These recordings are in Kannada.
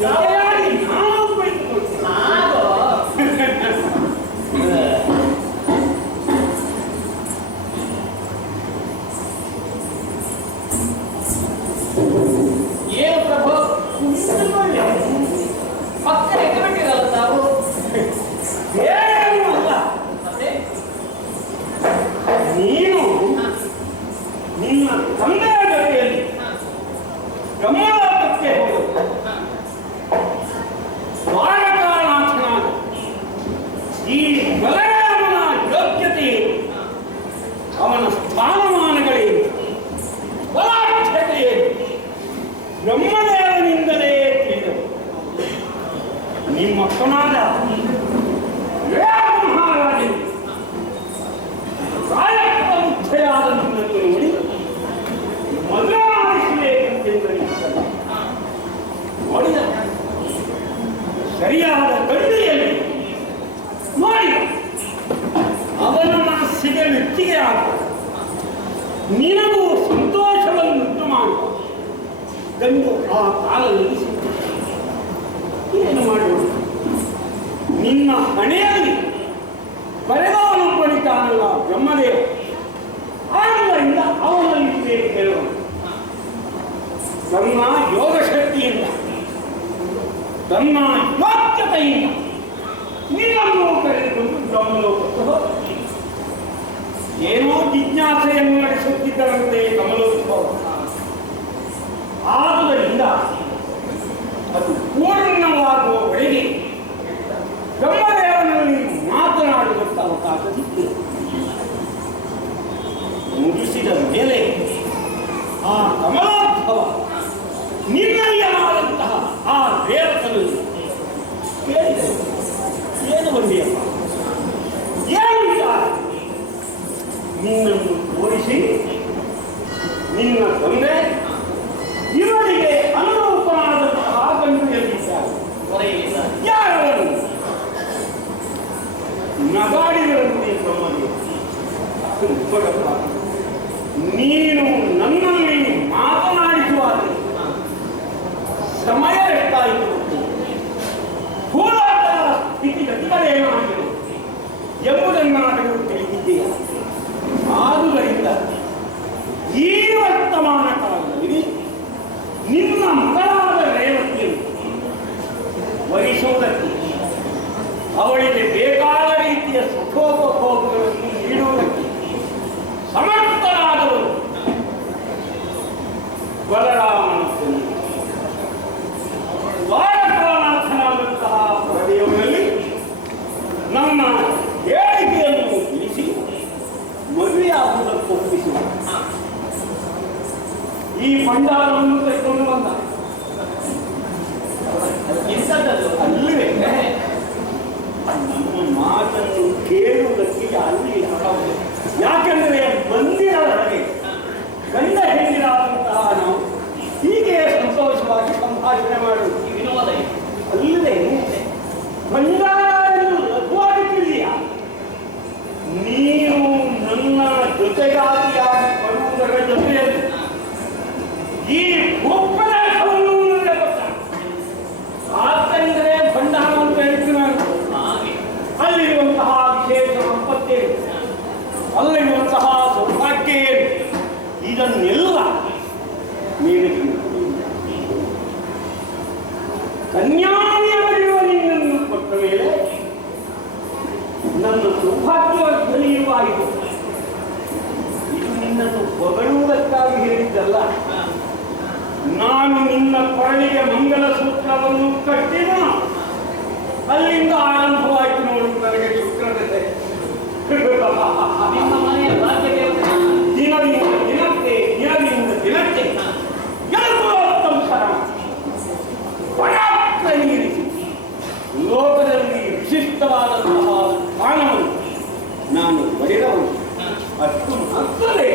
ಜೊತೆಯಾಗಿ ನಾವು ಕುಳಿತುಕೊಳ್ತೇವೆ. ಏನು ಪ್ರಭು ಪಕ್ಕ ಎತ್ತಬಿಟ್ಟಿರಲ್ಲ ತಾವು? ಏನೂ ಅಲ್ಲ, ಮತ್ತೆ ನೀನು ನಿನ್ನ ತಂದೆಯ ಜೊತೆಯಲ್ಲಿ ಬ್ರಹ್ಮಲೋಕಕ್ಕೆ ಹೋಗು. ದ್ವಾರಕಾನಾಥನಾದ ಈ ಬಲರಾಮನ ಯೋಗ್ಯತೆ, ಅವನ ಸ್ಥಾನಮಾನಗಳೇನು, ಬಲಾಢ್ಯತೆಯೇನು ಬ್ರಹ್ಮದೇವನಿಂದಲೇ ತಿಳಿದವು. ನಿಮ್ಮಪ್ಪನಾದ ಮಹಾರಾಜನು ಪ್ರಾಯಪ್ರಬುದ್ಧೆಯಾದ ನಿನ್ನನ್ನು ನೋಡಿ ಮದುವೆಯಾಗಿಸಬೇಕೆಂದು ನೋಡಿದ ಸರಿಯಾದ ಕಣ್ಣೆಯಲ್ಲಿ ನೋಡಿ ಅವನ ಮನಸ್ಸಿಗೆ ಮೆಚ್ಚುಗೆ ಆಗ ನಿನಗೂ ಸಂತೋಷವನ್ನುಂಟು ಮಾಡುವ ಗಂಡು ಆ ಕಾಲದಲ್ಲಿ ಸಿಕ್ಕ. ಏನು ಮಾಡುವುದು? ನಿನ್ನ ಹಣೆಯಲ್ಲಿ ಬರೆದವನು ಬಳಿತಾನಲ್ಲ ಬ್ರಹ್ಮದೇವ, ಆದ್ದರಿಂದ ಅವನಲ್ಲಿ ಬೇಕು ಹೇಳೋಣ. ತನ್ನ ಯೋಗಶಕ್ತಿಯಿಂದ, ತನ್ನ ಯೋಗ್ಯತೆಯಿಂದ ನಿನ್ನನ್ನು ಕರೆದುಕೊಂಡು ಬ್ರಹ್ಮಲೋಕಕ್ಕೆ ಹೋದ. ಏನೋ ಜಿಜ್ಞಾಸೆಯನ್ನು ನಡೆಸುತ್ತಿದ್ದರಂತೆ ಕಮಲೋತ್ಸವ. ಆದುದರಿಂದ ಅದು ಪೂರ್ಣವಾಗುವವರೆಗೆ ಬ್ರಹ್ಮದೇವನಲ್ಲಿ ಮಾತನಾಡುವಂಥ ಅವಕಾಶ ಸಿಕ್ಕಿದೆ. ಮುಗಿಸಿದ ಮೇಲೆ ಆ ಕಮಲೋತ್ಸವ ನಿರ್ಣಯವಾದಂತಹ ಆ ದೇವತನಲ್ಲಿ ಕೇಳಿದೆ, ಏನು ಬಂದಿಯಪ್ಪ, ಏನು ವಿಚಾರ? ನಿನ್ನನ್ನು ತೋರಿಸಿ ನಿನ್ನ ತಂದೆ ಇವರಿಗೆ ಅನುರೂಪನಾದಂತಹ ಗಂಡು ಎಲ್ಲಿದ್ದಾರೆ, ಯಾರವರು? ನಗಾಡಿದರಂತೆ ಬ್ರಹ್ಮದೇವ. ನೀನು ನನ್ನಲ್ಲಿ ಮಾತನಾಡಿಸುವಾಗ ಸಮಯ ಎಷ್ಟಾಯಿತು, ಭೂಲೋಕದ ಸ್ಥಿತಿಗತಿಗಳೇನಾಗಿದೆ ಎಂಬುದನ್ನಾದರೂ ತಿಳಿದಿದ್ದೀಯ. ಆದುದರಿಂದ ಈ ವರ್ತಮಾನ ಕಾಲದಲ್ಲಿ ನಿನ್ನ ಮಗಳಾದ ರೇವತಿಯನ್ನು ವರಿಸುವುದಕ್ಕೆ, ಅವಳಿಗೆ ಬೇಕಾದ ರೀತಿಯ ಸುಖೋಪಭೋಗಗಳನ್ನು ನೀಡುವುದಕ್ಕೆ ಸಮರ್ಥರಾದವರು ಬಲರಾಮನ ದ್ವಾರಕಾನಾಥನಾದಂತಹ ಪರದೇವನಲ್ಲಿ ನಮ್ಮ ಹೇಳಿಕೆಯನ್ನು ತಿಳಿಸಿ ಮದುವೆಯಾಗುವುದಕ್ಕೆ ಒಪ್ಪಿಸುವ. ಈ ಭಂಡಾರವನ್ನು ತೆಗೆದುಕೊಂಡು ಬಂದ ಎಂಥದ್ದು ಅಲ್ಲಿವೆ. ನಮ್ಮ ಮಾತನ್ನು ಕೇಳುವುದಕ್ಕೆ ಅಲ್ಲಿ ಯಾಕೆಂದರೆ ಮಂದಿರ ಹೊರಗೆ ಗಂಡ ಹೆಣ್ಣಿರಾದಂತಹ ನಾವು ಹೀಗೆ ಸಂತೋಷವಾಗಿ ಸಂಭಾಷಣೆ ಮಾಡುವುದು ವಿನೋದ ಅಲ್ಲದೆ ಭಂಡಾರವನ್ನು ಲಘುವಾಗಿದ್ದೀಯ. ನೀನು ನನ್ನ ಜೊತೆಗಾತಿಯಾಗಿ ಬರುವುದರ ಜೊತೆಯಲ್ಲಿ ಈ ಭೂಪ್ರದೇಶವನ್ನು ನನಗೆ ಕೊಟ್ಟ. ಆದ್ದರಿಂದ ಭಂಡಾರವನ್ನು ಹೇಳ್ತೀನಿ ನಾನು. ಅಲ್ಲಿರುವಂತಹ ವಿಶೇಷ ಸಂಪತ್ತೇನು, ಅಲ್ಲಿರುವಂತಹ ಸೌಭಾಗ್ಯ ಏನು, ಇದನ್ನೆಲ್ಲ ನೀನು ಕನ್ಯಾನಿಯವರಿರುವ ನಿನ್ನನ್ನು ಕೊಟ್ಟ ಮೇಲೆ ನನ್ನ ಸೌಭಾಗ್ಯವಾಯಿತು. ಇದು ನಿನ್ನನ್ನು ಹೊಗಳುವುದಕ್ಕಾಗಿ ಹೇಳಿದ್ದಲ್ಲ. ನಾನು ನಿನ್ನ ಕೊರಳಿಗೆ ಮಂಗಲ ಸೂತ್ರವನ್ನು ಕಟ್ಟಿದ ಅಲ್ಲಿಂದ ಆರಂಭವಾಯಿತು ನೋಡು ನನಗೆ ಶುಕ್ರದತೆ. ನಿಮ್ಮ ಮನೆಯ ಭಾಗ್ಯ ದಿನದಿಂದ ದಿನಕ್ಕೆ, ದಿನದಿಂದ ದಿನಕ್ಕೆ ಪರಾಕ್ರಮಿಸಿ ಲೋಕದಲ್ಲಿ ವಿಶಿಷ್ಟವಾದಂತಹ ಸ್ಥಾನವನ್ನು ನಾನು ಬರೆದವನು. ಅಷ್ಟು ಮಾತ್ರವೇ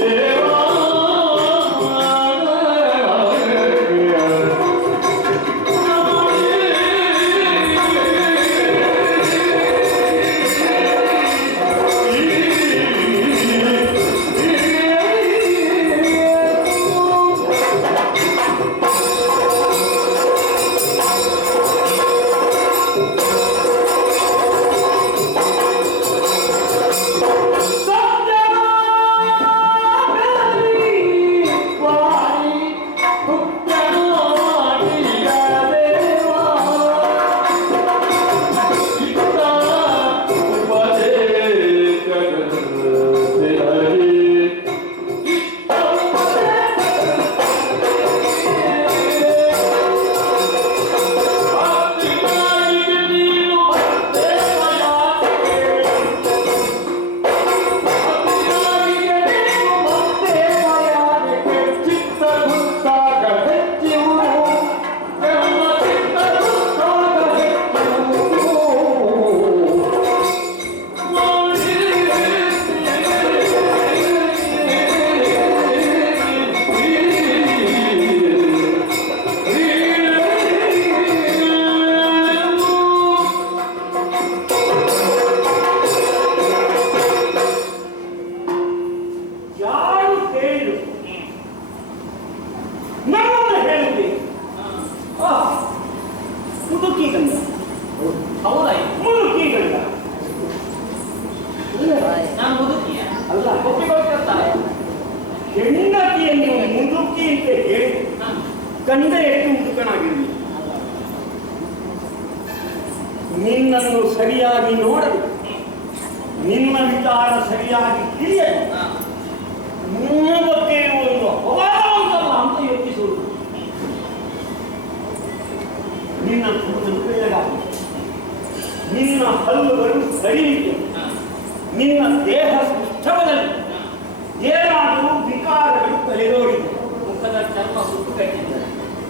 ದೇವಾ ಮುದುಕಿ ಗಂಡ. ಹೌದಾಯ್ತು. ಮುದುಕಿ ಗಂಡ ನಾನು ಮುದುಕಿಯ ಅಲ್ಲ. ಒಪ್ಪಿಕೊಳ್ತಿರ್ತಾರೆ. ಹೆಂಡತಿಯನ್ನು ಮುದುಕಿ ಅಂತ ಹೇಳಿ ಗಂಡ ಎಷ್ಟು ಮುದುಕನಾಗಿರಲಿ. ನಿನ್ನನ್ನು ಸರಿಯಾಗಿ ನೋಡಲು, ನಿನ್ನ ವಿಚಾರ ಸರಿಯಾಗಿ ತಿಳಿಯಲು, ನಿನ್ನ ಬಗ್ಗೆ ಒಂದು ಅಪವಾದವಲ್ಲ ಅಂತ ಯೋಚಿಸುವುದು. ನಿನ್ನ ಕೂದಲು ಬೆಳ್ಳಗಾಗಿ, ನಿನ್ನ ಹಲ್ಲುಗಳು ಸಡಿಲಿಕೆ, ನಿನ್ನ ದೇಹ ಸುಷ್ಟವದಲ್ಲಿ ಏನಾದರೂ ವಿಕಾರಗಳು ತಲೆದೋಡಿದೆ. ಮುಖದ ಚರ್ಮ ಸುಟ್ಟು ಕಟ್ಟಿದ್ದಾರೆ.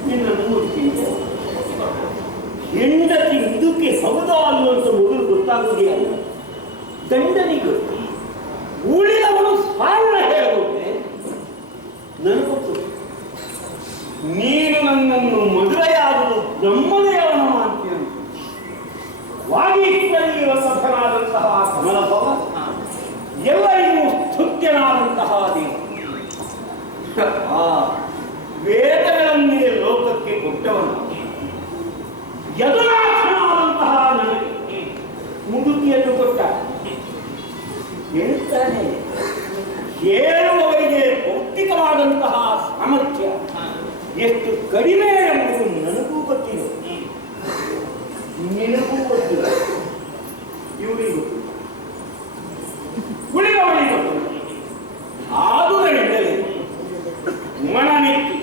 ನಿನ್ನ ಮೂರ್ತಿಯಿಂದ ಹೆಂಡತಿ ಮುದುಕಿ ಹೌದಾ ಅನ್ನುವಂಥ ಮೊದಲು ಗೊತ್ತಾಗುವುದಿಲ್ಲ. ಗಂಡನಿಗೆ ಉಳಿದವನು ಸಾಲ ಹೇಳುವುದೇ ನನಗೊತ್ತು. ನೀನು ನನ್ನನ್ನು ಮದುವೆಯಾಗಲು ಬ್ರಹ್ಮದೇವನ ಮಾಡ್ತೀಯ. ವಾಗೀಶ್ವರಿ ವಲ್ಲಭನಾದಂತಹ ಕಮಲಭವ, ಎಲ್ಲರಿಗೂ ಸ್ತುತ್ಯನಾದಂತಹ ದೇವ, ಆ ವೇದಗಳನ್ನೇ ಲೋಕಕ್ಕೆ ಕೊಟ್ಟವನು, ಯದುನಾಥನಾದಂತಹ ನನಗೆ ಮುದುಕಿಯನ್ನು ಕೊಟ್ಟ. ಹೇಳ್ತಾನೆ, ಹೇಳುವವರಿಗೆ ಭೌತಿಕವಾದಂತಹ ಸಾಮರ್ಥ್ಯ ಎಷ್ಟು ಕಡಿಮೆ ಎಂಬುದು ನನಗೂ ಗೊತ್ತಿದೆ, ನಿನಗೂ ಗೊತ್ತಿಲ್ಲ, ಇವರಿಗೂ ಉಳಿದವರಿಗೆ ಗೊತ್ತಿಲ್ಲ. ಆದುದರಿಂದಲೇ ಮನನಿಟ್ಟು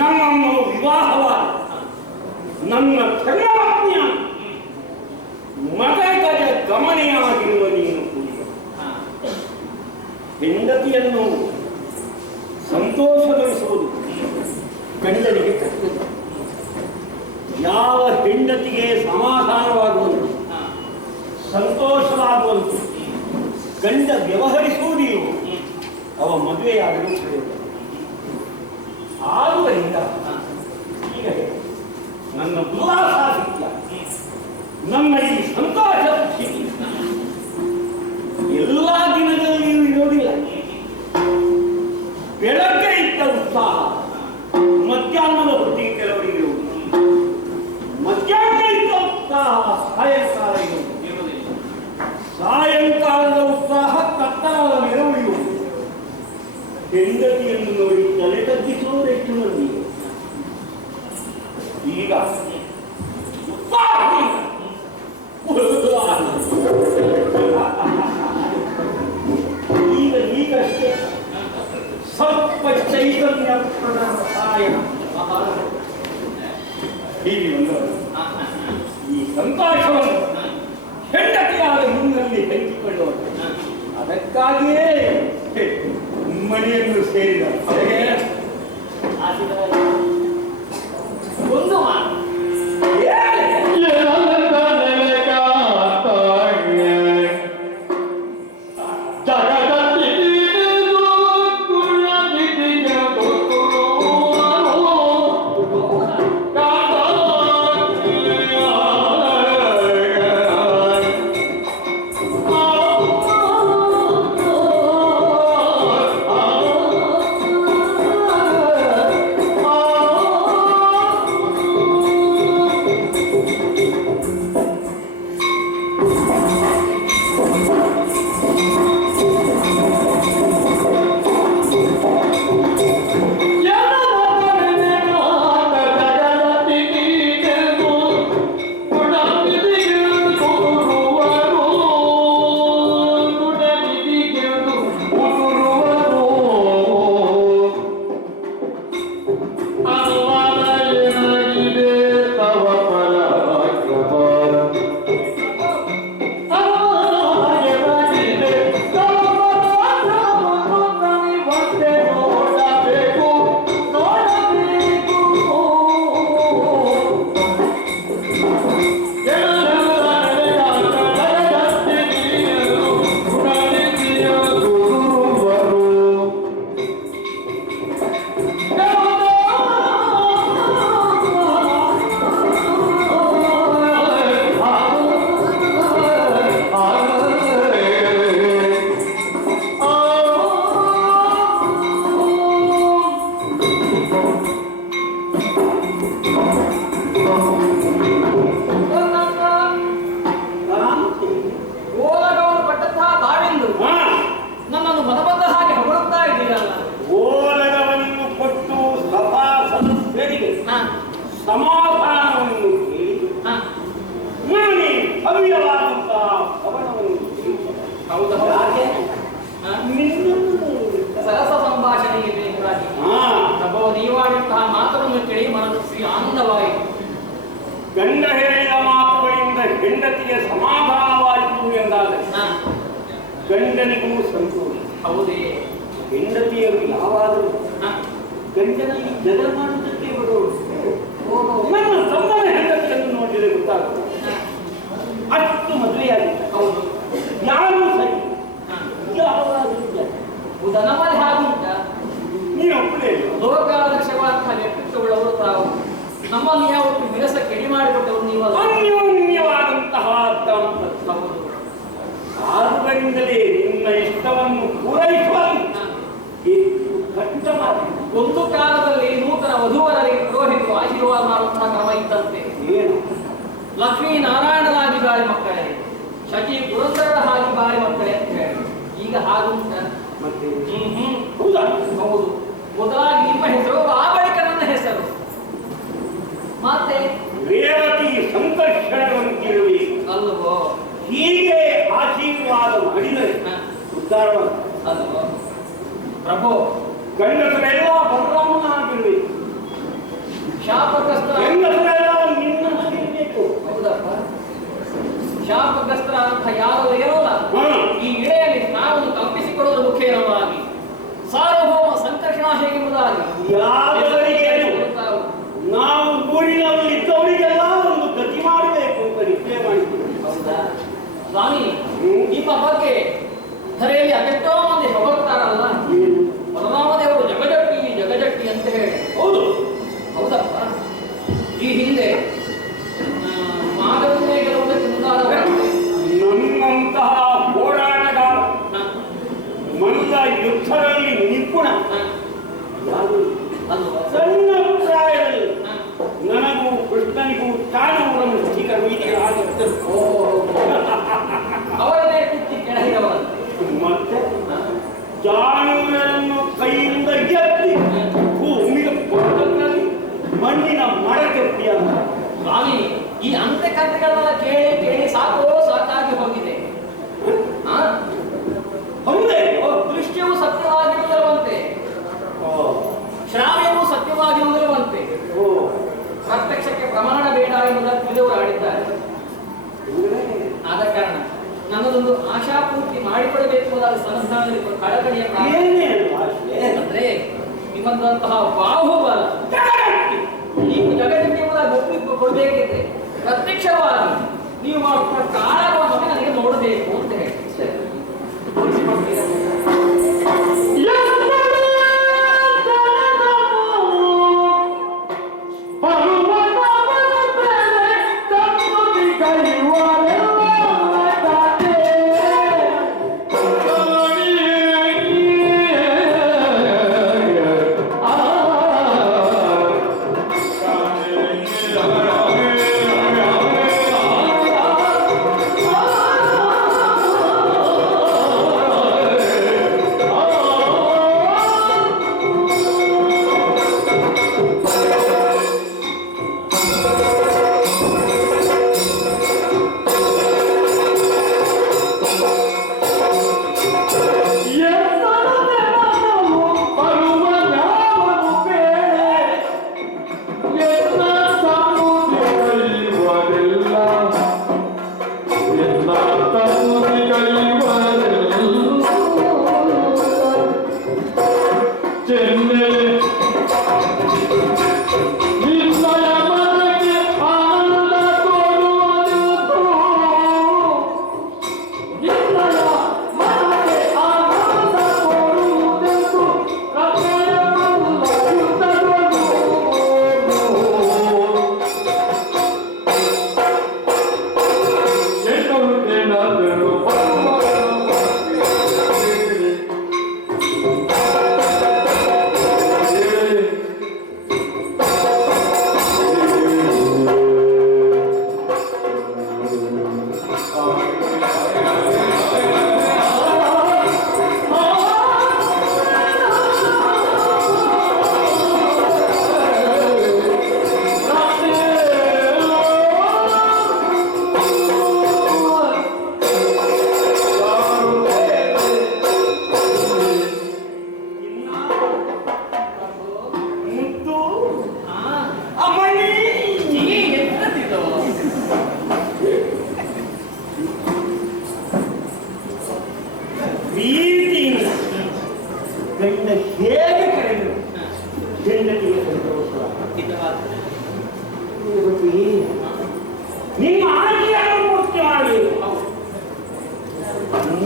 ನನ್ನನ್ನು ವಿವಾಹವಾದ ನನ್ನ ಕನ್ಯಾಪತ್ನಿಯ ಮಗಜ ಗಮನೆಯಾಗಿರುವ ನೀನು ಕೂಡಿದ ಹೆಂಡತಿಯನ್ನು ಸಂತೋಷಗೊಳಿಸುವುದು ಗಂಡನಿಗೆ ಕರ್ತವ್ಯ. ಯಾವ ಹೆಂಡತಿಗೆ ಸಮಾಧಾನವಾಗುವಂತೆ, ಸಂತೋಷವಾಗುವಂತೆ ಗಂಡ ವ್ಯವಹರಿಸುವುದಿಲ್ಲ, ಅವ ಮದುವೆಯಾಗಲು ಪ್ರಯೋಜನ. ಆದುದರಿಂದ ಈಗ ನನ್ನ ದುರಾಸಾಹಿತ್ಯ, ನನ್ನ ಈ ಸಂತೋಷ ಸ್ಥಿತಿ ಎಲ್ಲ ದಿನದಲ್ಲಿಯೂ ಇರೋದಿಲ್ಲ. ಬೆಳಗ್ಗೆ ಇದ್ದ ಉತ್ಸಾಹ ಮಧ್ಯಾಹ್ನದ ಹೊತ್ತಿಗೆ ಕೆಲವರಿಗೆ ಇರುವುದು, ಮಧ್ಯಾಹ್ನ ಇದ್ದ ಉತ್ಸಾಹ ಸಾಯಂಕಾಲ ಇರುವುದಿಲ್ಲ, ಸಾಯಂಕಾಲದ ಉತ್ಸಾಹ ಕತ್ತಲದ ಮೇಲೆ ಉಳಿಯುವುದು. ಹೆಂಡತಿಯನ್ನು ನೋಡಿ ತಲೆ ತಗ್ಗಿಸುವುದು ಎಷ್ಟು ಮಂದಿ. ಈಗ ಈಗಷ್ಟೇ ಸ್ವಲ್ಪ ಚೈತನ್ಯ ಸಾಯನ ಹೀಗೆ ಬಂದವರು ಈ ಸಂತೋಷವನ್ನು ಹೆಂಡತಿಯಾದ ಮುನ್ನಲ್ಲಿ ಹಂಚಿಕೊಳ್ಳುವರು. ಅದಕ್ಕಾಗಿಯೇ ಮನೆಯನ್ನು ಸೇರಿದ ಒಂದು ಮಾತು ಆ ಓಲಗವರು ಪಟ್ಟಂತಹ ತಾವೆಂದು ನನ್ನನ್ನು ಮನಬಂದ ಹಾಗೆ ಹೊಗಳುತ್ತಾ ಇದ್ದೀರಲ್ಲ. ಓಲಗವನ್ನು ಕೊಟ್ಟು ಸಭಾ ಸದಸ್ಯರಿಗೆ ಸಮಾಧಾನವನ್ನು ಕೇಳಿ ನಾನೇ ಭವ್ಯವಾದಂತಹ ಭವನವನ್ನು ಸರಸ ಸಂಭಾಷಣೆಗೆ ಬೇಕಾಗಿ ಪ್ರಭೋ ನೀವಾಡಿದಂತಹ ಮಾತುಗಳನ್ನು ಕೇಳಿ ಮನಸ್ಸು ಶ್ರೀ ಆನಂದವಾಯಿತು. ಗಂಡ ಹೇಳಿದ ಮಾತುಗಳಿಂದ ಹೆಂಡತಿಗೆ ಸಮಾಧಾನವಾಯಿತು ಎಂದಾದರೆ ಗಂಡನಿಗೂ ಸಂತೋಷ. ಹೌದೇ? ಹೆಂಡತಿಯರು ಯಾವಾಗಲೂ ಗಂಡನಿಗೆ ಜಗಳ ಮಾಡುವುದಕ್ಕೆ ಬರುವುದು. ನನ್ನ ತಮ್ಮನ ಹೆಂಡತಿಯನ್ನು ನೋಡಿದರೆ ಗೊತ್ತಾಗುತ್ತದೆ. ಅಷ್ಟು ಮದುವೆಯಾಗಿದೆ. ಹೌದು, ಯಾರು ಸರಿ ಯಾವಾಗಲೂ ನಮ್ಮಲ್ಲಿ ಹಾಗುಂಟ. ನೀನು ಒಪ್ಪಲೇ ಲೋಕಾದರ್ಶವಾದಂತಹ ವ್ಯಕ್ತಿತ್ವಗಳವರು ತಾವು ನಮ್ಮಲ್ಲಿ ಯಾವತ್ತು ವಿರಸ ಕೆಡಿ ಮಾಡಿಕೊಟ್ಟವರು ನೀವು. ಅನ್ಯೋನ್ಯವಾದಂತಹ ದಾಂಪತ್ಯ. ಹೌದು, ಆದುದರಿಂದಲೇ ನಿನ್ನ ಇಷ್ಟವನ್ನು ಪೂರೈಸುವಲ್ಲಿ ಕಷ್ಟವಾದ ಒಂದು ಕಾಲದಲ್ಲಿ ನೂತನ ವಧುವರರಿಗೆ ಪುರೋಹಿತರು ಆಶೀರ್ವಾದ ಮಾಡುವಂತಹ ಕ್ರಮ ಇದ್ದಂತೆ. ಏನು ಲಕ್ಷ್ಮೀ ನಾರಾಯಣನಾಗಿ ಬಾಳಿ ಮಕ್ಕಳೇ, ಶಚಿ ಪುರಂದರರ ಹಾಗೆ ಬಾಳಿ ಮಕ್ಕಳೇ ಅಂತ ಹೇಳಿ. ಈಗ ಹಾಗುಂಟ ಮತ್ತೆ ಹೌದಾ? ಹೌದು. ಮೊದಲಾಗಿ ನಿಮ್ಮ ಹೆಸರು, ಆ ಬಳಿಕ ನನ್ನ ಹೆಸರು. ಮತ್ತೆ ರೇವತಿ ಸಂಕರ್ಷಣವಂತಿರಬೇಕು ಅಲ್ವೋ? ಹೀಗೆ ಆಶೀರ್ವಾದ ಮಾಡಿದರೆ ಉದ್ಧಾರವಾದ ಅಲ್ವೋ ಪ್ರಭು? ಗಂಡಸರೆಲ್ಲ ಬಲರಾಮನಾಗಿರ್ಬೇಕು, ಶಾಪಗ್ರಸ್ತರ ಹೆಂಗಸರೆಲ್ಲ ನಿನ್ನನಾಗಿರ್ಬೇಕು. ಹೌದಪ್ಪ, ಶಾಪಗ್ರಸ್ತರ ಅಂತ ಯಾರು ಇರೋಲ್ಲ. ಈ ಇಳೆಯಲ್ಲಿ ನಾವು ಕಲ್ಪಿಸಿಕೊಳ್ಳುವ ಮುಖೇನವಾಗಿ ಸಾರ್ವಭೌಮ ಸಂಕರ್ಷಣ ಹೇಗೆಂಬುದಾಗಿ ಯಾರಿಗೇನು ನಾವು ಊರಿನಲ್ಲಿ ಇದ್ದವರಿಗೆಲ್ಲ ಒಂದು ಗತಿ ಮಾಡಬೇಕು ಅಂತ ನಿಶ್ಚಯ ಮಾಡಿದ್ದೀವಿ. ಹೌದಾ ಸ್ವಾಮಿ? ನಿಮ್ಮ ಬಗ್ಗೆ ಧರೆಯಲ್ಲಿ ಅದೆಷ್ಟೋ ಮಂದಿ ಹೊಗಳ್ತಾರಲ್ಲ, ಬಲರಾಮದೇವರು ಜಗಜಟ್ಟಿ ಜಗಜಟ್ಟಿ ಅಂತ ಹೇಳಿ. ಹೌದು, ಹೌದಪ್ಪ. ಈ ಹಿಂದೆ ಮಾಧವನ್ನೇ ಗೆಲ್ಲುವುದಕ್ಕೆ ಮುಂದಾದವರಂತೆ ನನ್ನಂತಹ ಹೋರಾಟಗಾರ, ಮಲ್ಲ ಯುದ್ಧದಲ್ಲಿ ನಿಪುಣ ಯಾರು ಅಲ್ವಾ? ಸಣ್ಣ ಪ್ರಾಯದಲ್ಲಿ ನನಗೂ ಕೃಷ್ಣನಿಗೂ ಚಾಣೂರನ್ನು ಸ್ವೀಕರಿಸಿದರು. ಅವರನ್ನೇ ಕುತ್ತಿ ಕೆಳಗಿದವರಂತೆ. ಮತ್ತೆ ಚಾಣೂರನ್ನು ಕೈಯಿಂದ ಎತ್ತಿ ಭೂಮಿಗೆ ಕೊಟ್ಟಲ್ಲಿ ಮಣ್ಣಿನ ಮರಕ್ಕೆ ಪ್ರಿಯ. ಸ್ವಾಮಿ, ಈ ಅಂತೆ ಕಥೆಗಳನ್ನೆಲ್ಲ ಕೇಳಿ ಕೇಳಿ ಸಾಕಾಗಿ ಹೋಗಿದೆ. ಹೌದೇ? ದೃಶ್ಯವೂ ಸತ್ಯವಾಗಿರುವುದಿಲ್ಲವಂತೆ, ಶ್ರಾವ್ಯವೂ ಸತ್ಯವಾಗಿರುವುದಿಲ್ಲವಂತೆ, ಪ್ರತ್ಯಕ್ಷಕ್ಕೆ ಪ್ರಮಾಣ ಬೇಡ ಎಂಬುದನ್ನು ತಿಳಿದವರು ಆಡಿದ್ದಾರೆ. ಆದ ಕಾರಣ ನನ್ನದೊಂದು ಆಶಾಪೂರ್ತಿ ಮಾಡಿಕೊಡಬೇಕು ಅನ್ನೋದಾದ ಸಂಸ್ಥಾನದಲ್ಲಿ ಕಳಕಳಿಯ ಅಂದ್ರೆ ನಿಮ್ಮಂತಹ ಬಾಹುಬಲ ನೀವು ಜಗತ್ತಿಗೆ ಒಪ್ಪಿಗೆ ಕೊಡಬೇಕಿದ್ರೆ ಪ್ರತ್ಯಕ್ಷವಾಗಿ ನೀವು ಮಾಡುವ ಕಾಳಗವನ್ನು ನನಗೆ ನೋಡಬೇಕು ಅಂತ ಹೇಳಿ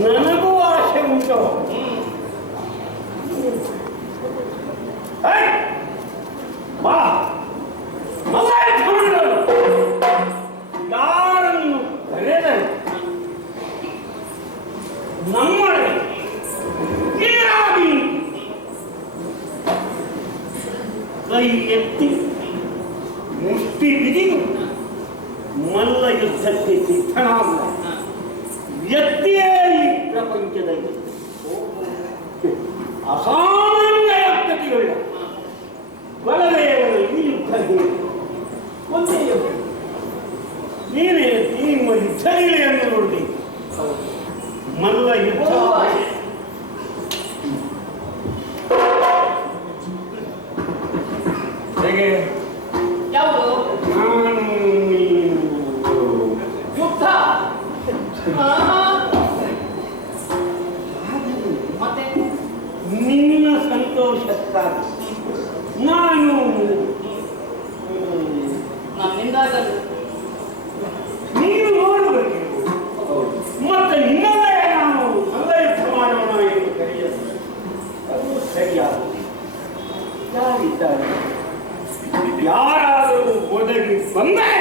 ನನಗೂ ಆಸೆ ಉಂಟು. ಬಾ ಯಾರನ್ನು ಕರೆದರೆ ನಮ್ಮಳೆ ಕೈ ಎತ್ತಿ ಮುಷ್ಟಿ ಬಿಗಿದು ಮಲ್ಲ ಯುದ್ಧಕ್ಕೆ ಸಿದ್ಧನಾದ ವ್ಯಕ್ತಿಯೇ ಈ ಪ್ರಪಂಚದಲ್ಲಿ ಅಸಾಮಾನ್ಯ ಯೋಗ್ಯತೆಯುಳ್ಳ ಬಲದೇವರು ಈ ಯುದ್ಧದಲ್ಲಿ ಒಂದೇ ನೀನೇ ನಿಮ್ಮ ಯುದ್ಧ ಲೀಲೆಯನ್ನು ನೋಡಿ ಮಲ್ಲ ಯುದ್ಧ ಹೇಗೆ ಯಾವುದು ನಾನು ಯುದ್ಧ ಮತ್ತೆ ನಿನ್ನ ಸಂತೋಷಕ್ಕಾಗಿ ನಾನು ನಿಂದಾಗ ನೀನು ನೋಡಬೇಕು ಮತ್ತೆ ನಿನ್ನದೇ ನಾವು ಸಂಘರ್ಷ ಮಾಡೋಣ ಎಂದು ಕರೆಯಲು ಅದು ಸರಿಯಾದ ಯಾರಿದ್ದಾರೆ ಯಾರಾದರೂ ಒದಗಿ ಬಂದರೆ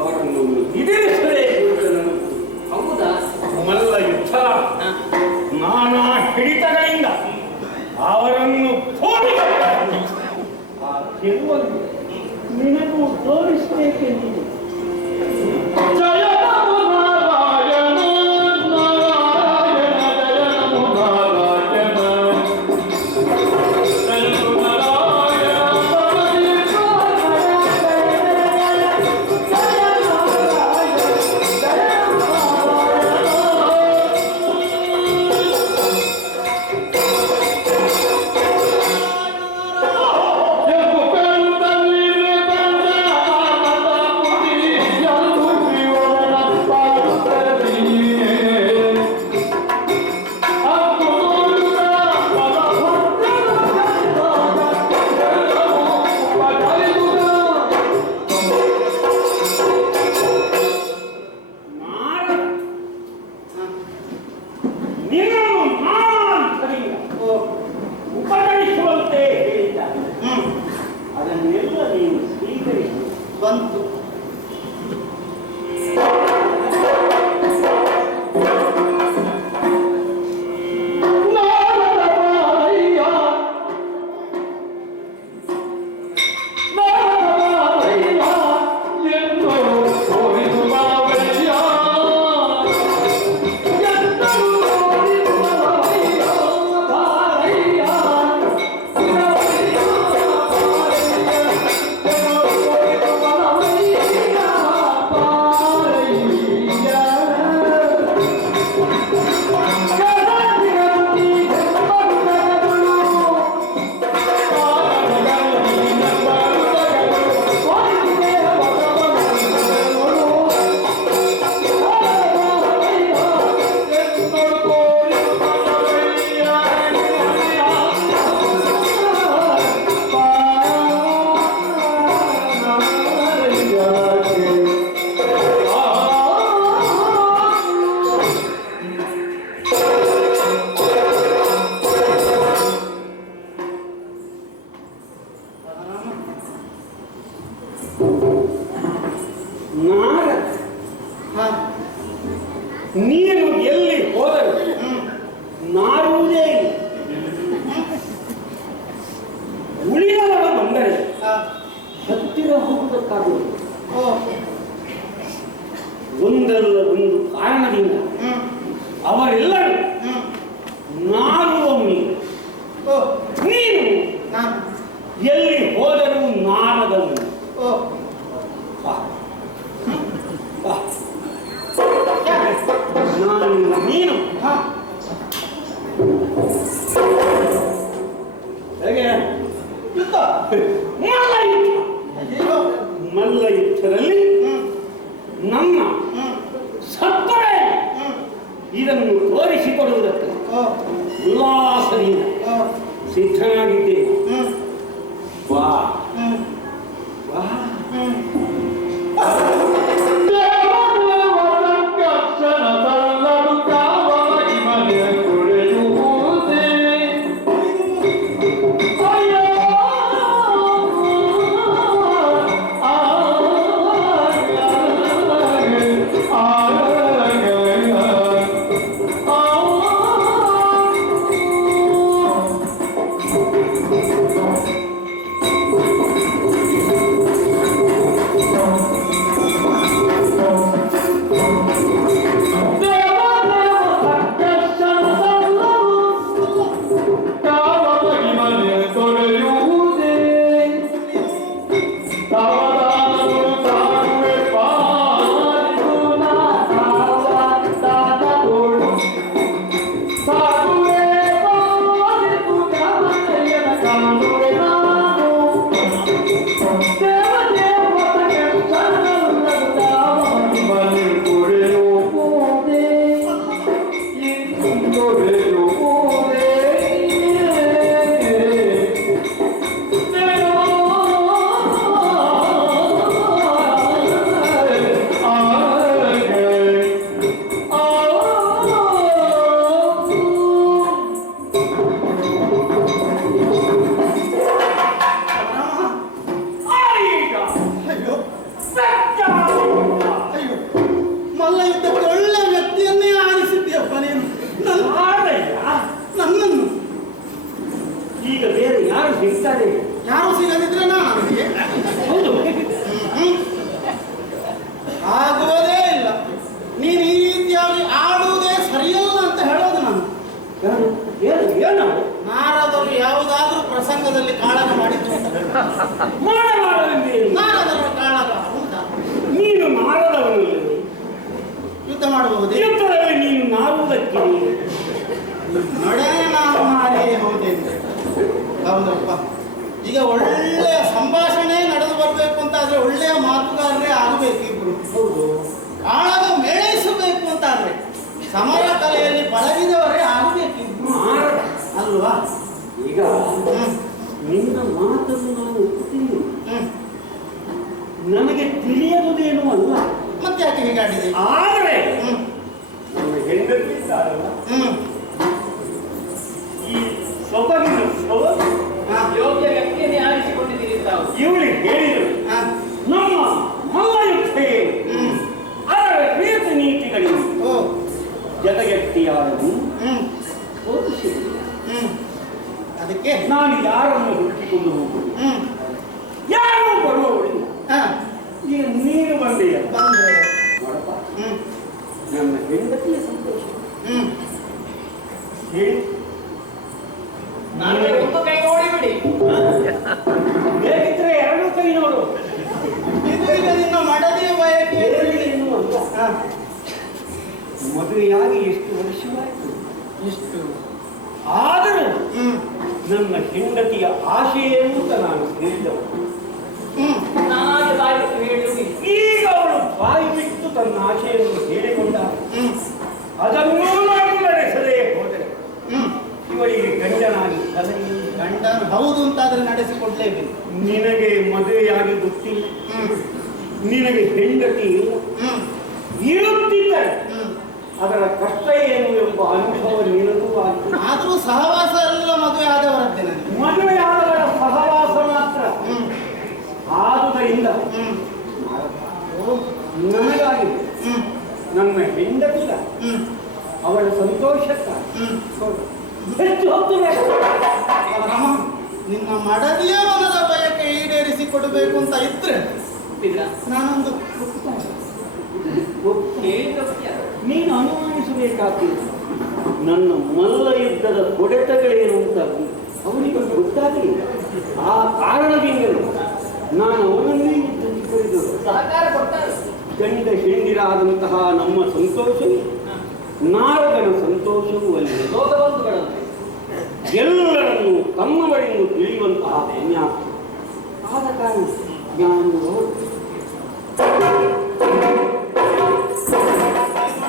ಅವರನ್ನು ಎದುರಿಸಬೇಕು. ಹೌದಾ? ಮಲ್ಲ ಯುದ್ಧ ನಾನಾ ಹಿಡಿತಗಳಿಂದ ಅವರನ್ನು ಆ ಗೆಲುವನ್ನು ನಿನಗೂ ತೋರಿಸಬೇಕೆಂದಿದೆ. ಉಪಕರಿಸುವಂತೆ ಹೇಳಿದ್ದಾರೆ. ಅದನ್ನೆಲ್ಲ ನೀನು ಸ್ವೀಕರಿಸಿ ಬಂತು. ನೀನು ಎಲ್ಲಿ ಹೋದರು ನಾರುವುದೇ ಉಳಿದವರು ಬಂದರೆ ಹತ್ತಿರ ಹೋಗುವುದಕ್ಕಾಗುವುದು. ಒಂದಲ್ಲ ಒಂದು ಕಾರಣದಿಂದ ಅವರೆಲ್ಲರೂ ನಾರುವಮ್ಮಿ ನೀನು ಎಲ್ಲಿ ಹೋದರೂ ನಾರದನು. ನಾನು ನೀನು ಹೇಗೆ ಯುದ್ಧ ಮಲ್ಲ ಯುದ್ಧದಲ್ಲಿ ನನ್ನ ಸತ್ತರೆ ಇದನ್ನು ತೋರಿಸಿಕೊಡುವುದಕ್ಕೆ ಉಲ್ಲಾಸದಿಂದ ಸಿದ್ಧನಾಗಿದ್ದೇನೆ. ವಾ ವಾ ಅಯ್ಯೋ, ಮಲ್ಲ ಯುದ್ಧಕ್ಕೆ ಒಳ್ಳೆ ವ್ಯಕ್ತಿಯನ್ನೇ ಆರಿಸಿದ್ಯಪ್ಪ ನೀನು. ನನ್ನನ್ನು ಈಗ ಬೇರೆ ಯಾರು ಸಿಗ್ತಾರೆ? ಯಾರು ಸಿಗದಿದ್ರೆ ನಾನು ಅವನಿಗೆ ಹೌದು, ಆಗುವುದೇ ಇಲ್ಲ. ನೀನು ಈ ರೀತಿಯಾಗಿ ಆಡುವುದೇ ಸರಿಯಲ್ಲ ಅಂತ ಹೇಳೋದು ನಾನು. ಏನು ನಾರದರು ಯಾವುದಾದ್ರೂ ಪ್ರಸಂಗದಲ್ಲಿ ಕಾಳಗ ಮಾಡಿದ್ರು ಅಂತ ಹೇಳು. ನಾರದರು ಕಾಳಗ ಉಂಟಾ? ನೀನು ನಾರದವನು, ಯುದ್ಧ ಮಾಡಬಹುದೇ? ಯುದ್ಧದಲ್ಲಿ ನೀನು ನಾರುವುದಕ್ಕೆ ನಡೆ ನಾನು ಮಾರಿಯೇ ಹೋದೇನೆ. ಹೌದಪ್ಪ, ಈಗ ಒಳ್ಳೆಯ ಸಂಭಾಷಣೆ ನಡೆದು ಬರಬೇಕು ಅಂತ ಆದ್ರೆ ಒಳ್ಳೆಯ ಮಾತುಗಾರರೇ ಆಗಬೇಕು ಇಬ್ರು. ಹೌದು, ಕಾಳಗ ಮೇಳೈಸಬೇಕು ಅಂತ ಆದ್ರೆ ಸಮರ ಕಲೆಯಲ್ಲಿ ಪಳಗಿದವರೇ ಆಗಬೇಕು ಇಬ್ರು, ಅಲ್ವಾ? ಈಗ ನಿನ್ನ ಮಾತನ್ನು ನಾನು ಒಪ್ಪುತ್ತೀನಿ. ನನಗೆ ತಿಳಿಯದುದೇನು ಅಲ್ಲ, ಮತ್ತೆ ಯಾಕೆ ಹೀಗಾಡಿದೆ? ಆದರೆ ನನ್ನ ಹೆಂಡತಿದ್ದಾರಲ್ಲ, ಈ ಸೊಬಗಿನ ಸೊಬಗು ಯೋಗ್ಯ ವ್ಯಕ್ತಿಯನ್ನೇ ಆರಿಸಿಕೊಂಡಿದ್ದೀರಿ ತಾವು. ಇವಳಿಗೆ ಹೇಳಿದರು ನಮ್ಮ ಮಲ್ಲ ಯುದ್ಧ ಅದರ ರೀತಿ ನೀತಿಗಳಿಂದ ಜಗಗಟ್ಟಿಯಾದನು ಅದಕ್ಕೆ ನಾನು ಯಾರನ್ನು ಹುಡುಕಿಕೊಂಡು ಹೋಗುವುದು, ಯಾರು ಬರುವವಳಿಲ್ಲ. ಈಗ ನೀನು ಬಂದೆಯ ಬಂದ್ರೆ ನೋಡಪ್ಪ, ನನ್ನ ಹೆಂಡತಿಯ ಸಂತೋಷ ಹೇಳಿ. ನನಗೆ ಒಂದು ಕೈ ನೋಡಿಬಿಡಿ, ಬೇಕಿದ್ರೆ ಎರಡು ಕೈ ನೋಡು. ಇದು ಈಗ ನಿನ್ನ ಮಡದಿಯ ಬಯಕೆ. ಏನು ಅಲ್ಲ, ಮದುವೆಯಾಗಿ ಎಷ್ಟು ವರ್ಷವಾಯಿತು, ಎಷ್ಟು ಆದರೂ ನನ್ನ ಹೆಂಡತಿಯ ಆಶೆ ಏನು ಅಂತ ನಾನು ಹೇಳಿದವನು. ನಾನಾಗಿ ಬಾಯಿ ಬಿಟ್ಟು ಹೇಳುವುದಿಲ್ಲ. ಈಗ ಅವಳು ಬಾಯಿ ಬಿಟ್ಟು ತನ್ನ ಆಶೆಯನ್ನು ಹೇಳಿಕೊಂಡ, ಅದನ್ನೂ ನಾನು ನಡೆಸಲೇ ಹೋದರೆ ಇವಳಿಗೆ ಗಂಡನಾಗಿ ಗಂಡನು ಹೌದು ಅಂತಾದ್ರೆ ನಡೆಸಿಕೊಡ್ಲೇಬೇಕು. ನಿನಗೆ ಮದುವೆಯಾಗಿ ಗೊತ್ತಿಲ್ಲ, ನಿನಗೆ ಹೆಂಡತಿ ಇರುತ್ತಿದ್ದರೆ ಅದರ ಕಷ್ಟ ಏನು ಎಂಬ ಅನುಭವ ನಿನಗೂ ಆಗ್ತದೆ. ಆದ್ರೂ ಸಹವಾಸ ಎಲ್ಲ ಮದುವೆ ಆದವರದ್ದೇ ನನಗೆ. ಮದುವೆಯಾದವರ ಸಹವಾಸ ಮಾತ್ರ. ಆದುದರಿಂದ ನನಗಾಗಿ ನನ್ನ ಹೆಂಡತಿಗ ಅವಳ ಸಂತೋಷಕ್ಕ ಹೆಚ್ಚು ಹೊತ್ತು ಬೇಕು. ರಾಮ, ನಿನ್ನ ಮಡದಿಯ ಮನದ ಬಯಕೆ ಈಡೇರಿಸಿ ಕೊಡಬೇಕು ಅಂತ ಇದ್ರೆ ನಾನೊಂದು ನೀನು ಅನುಮಾನಿಸಬೇಕಾಗ್ತದೆ. ನನ್ನ ಮಲ್ಲ ಯುದ್ಧದ ಹೊಡೆತಗಳೇನು ಅಂತ ಅವನಿಗೆ ಗೊತ್ತಾಗಲಿಲ್ಲ. ಆ ಕಾರಣದಿಂದಲೂ ನಾನು ಅವನನ್ನೇ ಯುದ್ಧಕ್ಕೆ ಸಹಕಾರ ಕೊಡ್ತಾರೆ. ಗಂಡ ಹೆಂಡಿರಾದಂತಹ ನಮ್ಮ ಸಂತೋಷವೇ ನಾರದನ ಸಂತೋಷವೂ ಅಲ್ಲಿ ಲೋಕಬಂಧುಗಳಂತೆ ಎಲ್ಲರನ್ನು ತಮ್ಮ ಬಳಿಯನ್ನು ತಿಳಿಯುವಂತಹ ಪುಣ್ಯಾಸ. ಆದ ಕಾರಣ ನಾನು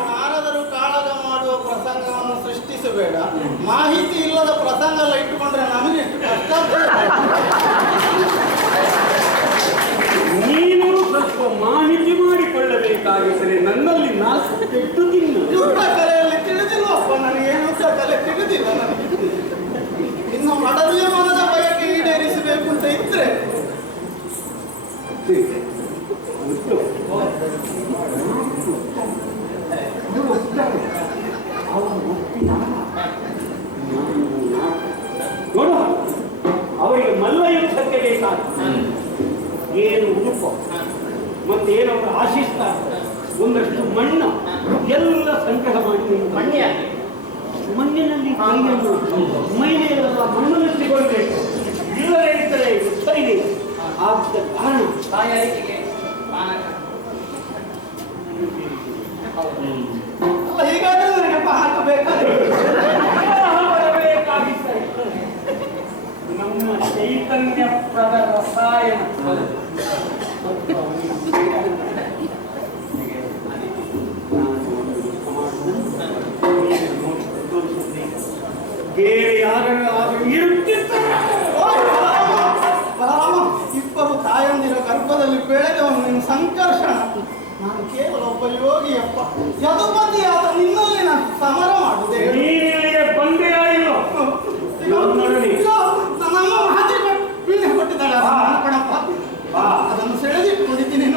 ನಾರದರು ಕಾಳಗ ಮಾಡುವ ಪ್ರಸಂಗವನ್ನು ಸೃಷ್ಟಿಸಬೇಡ. ಮಾಹಿತಿ ಇಲ್ಲದ ಪ್ರಸಂಗ ಎಲ್ಲ ಇಟ್ಟುಕೊಂಡ್ರೆ ನಮಗೆ ಎಷ್ಟು ಕಷ್ಟ ನೀನು ಸ್ವಲ್ಪ ಮಾಹಿತಿ ಮಾಡಿಕೊಳ್ಳಬೇಕಾಗಿದ್ದರೆ ನನ್ನಲ್ಲಿ ನಾಲ್ಕು ಕೆಟ್ಟು ತಿನ್ನು. ಯುದ್ಧ ಕಲೆಯಲ್ಲಿ ತಿಳಿದಿಲ್ವಪ್ಪ ನನಗೆ, ಯುದ್ಧ ಕಲೆ ತಿಳಿದಿಲ್ಲ ನನಗೆ. ಇನ್ನು ಮಡದಿಯ ಮನದ ಬಯಕೆ ಈಡೇರಿಸಬೇಕು ಅಂತ ಇದ್ರೆ ನೋಡ, ಅವರಿಗೆ ಮಲ್ಲ ಯುದ್ಧಕ್ಕೆ ಬೇಕಾದ ಏನು ಉಡುಪ ಮತ್ತೇನವರು ಆಶಿಸ್ತಾರೆ, ಒಂದಷ್ಟು ಮಣ್ಣು ಎಲ್ಲ ಸಂಗ್ರಹ ಮಾಡಿ ಮಣ್ಣಿನಲ್ಲಿ ಕೈಯನ್ನು ಮೈಮೇಲೆಲ್ಲ ಮಣ್ಣು ನಿಲ್ಲಿಸಿಕೊಳ್ಬೇಕು. ಇಲ್ಲದೇ ಇದ್ದರೆ ಯುದ್ಧ ಇದೆ. ಆದ ಕಾರಣ ತಾಯಾರಿಕೆಗೆ ಪಾನಕ. ಅಲ್ಲ, ಹೀಗಾದ್ರೆ ನನಗೆ ಪಾನಕ ಬೇಕಾದ್ರೆ ನಮ್ಮ ಚೈತನ್ಯಪ್ರದ ರಸಾಯನ ಬೇರೆ ಯಾರು ಇರುತ್ತಿದ್ದಾರೆ. ಇಬ್ಬರು ತಾಯಂದಿರ ಗರ್ಭದಲ್ಲಿ ಬೆಳೆದವನು ನಿನ್ನ ಸಂಕರ್ಷಣ. ನಾನು ಕೇವಲ ಒಬ್ಬ ಯೋಗಿಯಪ್ಪ, ಯದುಪತಿಯಾದ ನಿನ್ನಲ್ಲಿ ನಾನು ಸಮರ ಮಾಡುವುದೇ. ನೀನಿಲ್ಲಿಗೆ ಬಂದೇ ಆಗಿಲ್ಲ. ನಮ್ಮ ಮಾತಿಗೆ ಪೀಣ್ಯ ಕೊಟ್ಟಿದ್ದಾಳೆ. ಕೊಡಪ್ಪ, ಅದನ್ನು ಸೆಳೆದಿಟ್ಕೊಂಡಿದ್ದೀನಿ.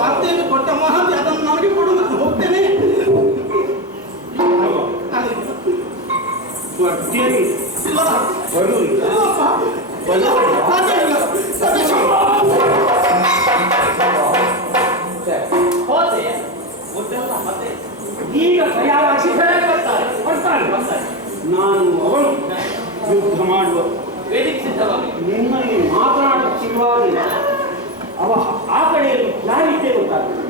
ವಾಗ್ದೇವಿ ಕೊಟ್ಟ ಮಹಾಂತಿ ಅದನ್ನು ನನಗೆ ಕೊಡು, ನಾನು ಹೋಗ್ತೇನೆ. ಬರ್ತೀನಿ. ಇಲ್ಲ, ಬರುವುದಿಲ್ಲ. ಇಲ್ಲಪ್ಪ. ಸಾಧ್ಯ ಇಲ್ಲ. ಹೋದೆ ಮೊದಲೆಲ್ಲ ಮತ್ತೆ ಈಗ ತಯಾರಾಗಿ ಬರ್ತಾರೆ. ನಾನು ಅವಳು ಯುದ್ಧ ಮಾಡುವ ವೇದಿಕೆ ಸಿದ್ಧವಾಗಿ ನಿಮ್ಮಲ್ಲಿ ಮಾತನಾಡುತ್ತಿರುವಾಗ ಅವ ಆ ಕಡೆಯಲ್ಲಿ ಯಾರಿದ್ದೇ ಗೊತ್ತಾಗ್ತದೆ.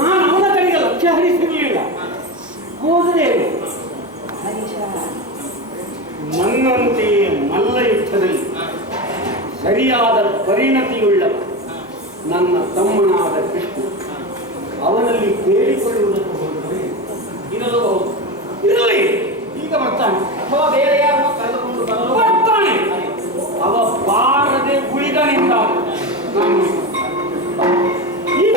ನಾನು ಅವನ ಕಡೆಗೆ ಲಕ್ಷ್ಯ ಹರಿಸಿರಲಿಲ್ಲ. ಹೋದರೆ ನನ್ನಂತೆಯೇ ಮಲ್ಲ ಯುದ್ಧದಲ್ಲಿ ಸರಿಯಾದ ಪರಿಣತಿಯುಳ್ಳ ನನ್ನ ತಮ್ಮನಾದ ಕೃಷ್ಣ ಅವನಲ್ಲಿ ಕೇಳಿಕೊಳ್ಳುವುದಕ್ಕೆ ಹೋದರೆ ಇರಲೂಬಹುದು. ಇರಲಿ, ಈಗ ಬರ್ತಾನೆ ಅಥವಾ ಬೇರೆ ಯಾರನ್ನು ಕರೆದುಕೊಂಡು ಬರಲು ಬರ್ತಾನೆ. ಅವ ಬಾರದೆ ಉಳಿದನಿಂದ ನಾನು ಈಗ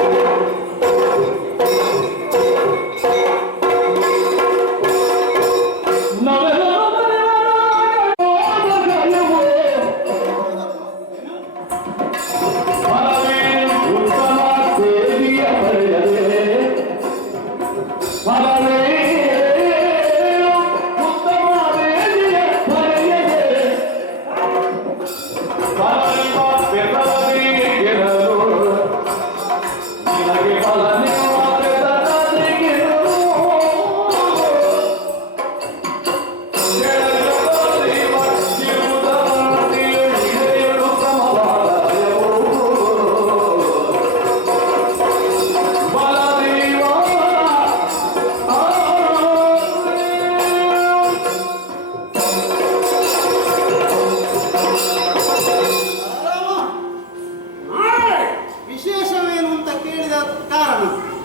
ವಿಶೇಷವೇನು ಅಂತ ಕೇಳಿದ ಕಾರಣ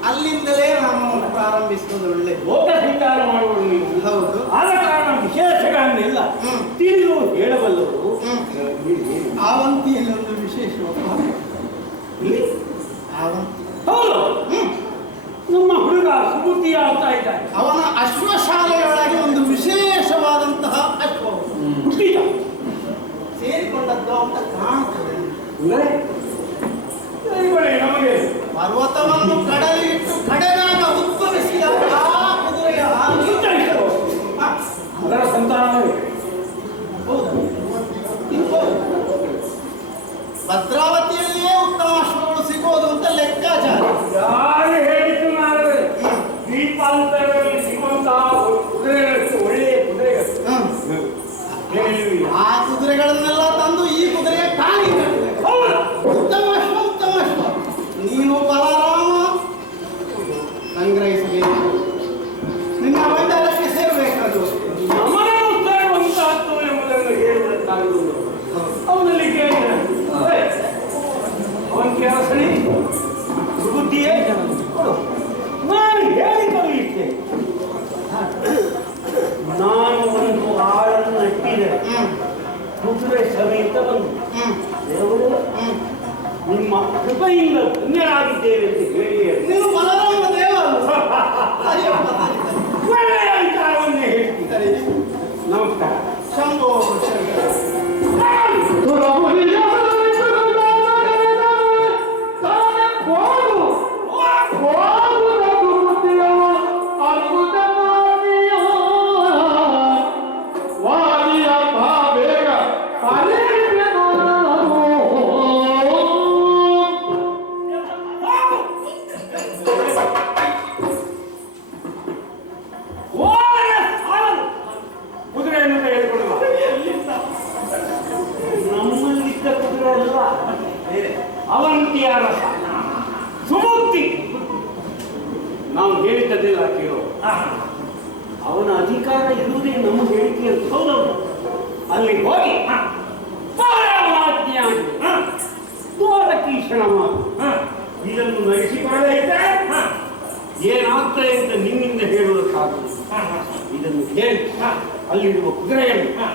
ಅಲ್ಲಿಂದಲೇ ನಾನು ಪ್ರಾರಂಭಿಸುವುದು ಒಳ್ಳೆಯದು. ಲೋಕ ಸ್ವೀಕಾರ ಮಾಡುವುದು ನೀವು. ಹೌದು. ಆದ ಕಾರಣ ವಿಶೇಷಗಳನ್ನೆಲ್ಲ ತಿಳಿದು ಹೇಳಬಲ್ಲವರು. ಆವಂತಿಯಲ್ಲಿ ಒಂದು ವಿಶೇಷವಪ್ಪ. ಇಲ್ಲಿ ಆವಂತಿ ಹೌದು, ನಮ್ಮ ಹುಡುಗ ಸುಬುದ್ಧಿ ಆಗ್ತಾ ಇದ್ದಾನೆ. ಅವನ ಅಶ್ವಶಾಲೆಯೊಳಗೆ ಒಂದು ವಿಶೇಷವಾದಂತಹ ಅಶ್ವ ಹುಟ್ಟಿದ ಸೇರಿಕೊಂಡದ್ದು ಅಂತ ಕಾಣುತ್ತದೆ. ಅಂದರೆ ನಮಗೆ ಪರ್ವತವನ್ನು ಕಡಲಿಟ್ಟು ಕಡೆದಾಗ ಉದ್ಭವಿಸಿದ ಆ ಕುದುರೆಯ ಅದರ ಸಂತಾನವೇ ಭದ್ರಾವತಿಯಲ್ಲಿಯೇ ಉತ್ತಮ ಅಶ್ವಗಳು ಸಿಗೋದು ಅಂತ ಲೆಕ್ಕಾಚಾರ. ಯಾರು ಹೇಳಿದ್ದು ನಾಳೆ ದೀಪಾಂತರದಲ್ಲಿ ಸಿಗುವಂತಹ ಕುದುರೆಗಳು ಒಳ್ಳೆಯ ಕುದುರೆಗಳು. ಆ ಕುದುರೆಗಳನ್ನೆಲ್ಲ ತಂದು ಈ ಕುದುರೆಯ ಕಾಲಿಗೆ ಕಟ್ಟಿದೆ. ಉತ್ತಮ ಅಶ್ವ, ಉತ್ತಮ ಅಶ್ವ. ನೀನು ಬಲರಾಮ ಸಂಗ್ರಹಿಸಬೇಕು, ನಿನ್ನ ಬಂಡಲಕ್ಕೆ ಸೇರಬೇಕದು. ನಮ್ಮನ್ನು ಸೇರುವಂತಹದ್ದು ಎಂಬುದನ್ನು ಹೇಳುವುದಕ್ಕಾಗುವುದು. ಅವನಲ್ಲಿ ಕೇಳಿದ ಅವನ ಕೆಲಸನೇ ಬುದ್ಧಿಯೇ ಕೊಡು. ನಾನು ಹೇಳಿ ಕಲಿಯುತ್ತೇನೆ. ನಾನು ಒಂದು ಆಳನ್ನು ಅಟ್ಟಿದೆ, ಕುದುರೆ ಸಮೇತ ಬಂದು ದೇವರು ನಿಮ್ಮ ಕೃಪೆಯಿಂದ ಧನ್ಯರಾಗಿದ್ದೇವೆ ಅಂತ ಹೇಳಿ ನೀನು ಬಲರಾಮ ದೇವರು. ಒಳ್ಳೆಯ ವಿಚಾರವನ್ನೇ ಹೇಳ್ತಿದ್ದಾರೆ. ನಮಸ್ಕಾರ. ಶಂಭೋ ಶಂಕರ. ಕುದುರೆಯನ್ನು ತೆಗೆದುಕೊಳ್ಳುವ ನಮ್ಮಲ್ಲಿದ್ದ ಕುದುರೆ ಅಲ್ಲ, ಅವಂತಿಯ ರಸ ಸುಮುಕ್ತಿ. ನಾವು ಹೇಳಿದ್ದೆಲ್ಲ ಕೇಳೋ. ಅವನ ಅಧಿಕಾರ ಇರುವುದೇ ನಮ್ಮ ಹೇಳಿಕೆ ಅಂತ. ಹೌದೌದು. ಅಲ್ಲಿ ಹೋಗಿ ದ್ವಾರಕೀಶನ ಮಾತು ಇದನ್ನು ನಡೆಸಿಕೊಳ್ಳಬೇಕು. ಏನಾಗ್ತದೆ ಅಂತ ನಿನ್ನಿಂದ ಹೇಳುವುದಕ್ಕಾಗುವುದು. ಇದನ್ನು ಹೇಳಿ ಅಲ್ಲಿರುವ ಕುದುರೆಯನ್ನು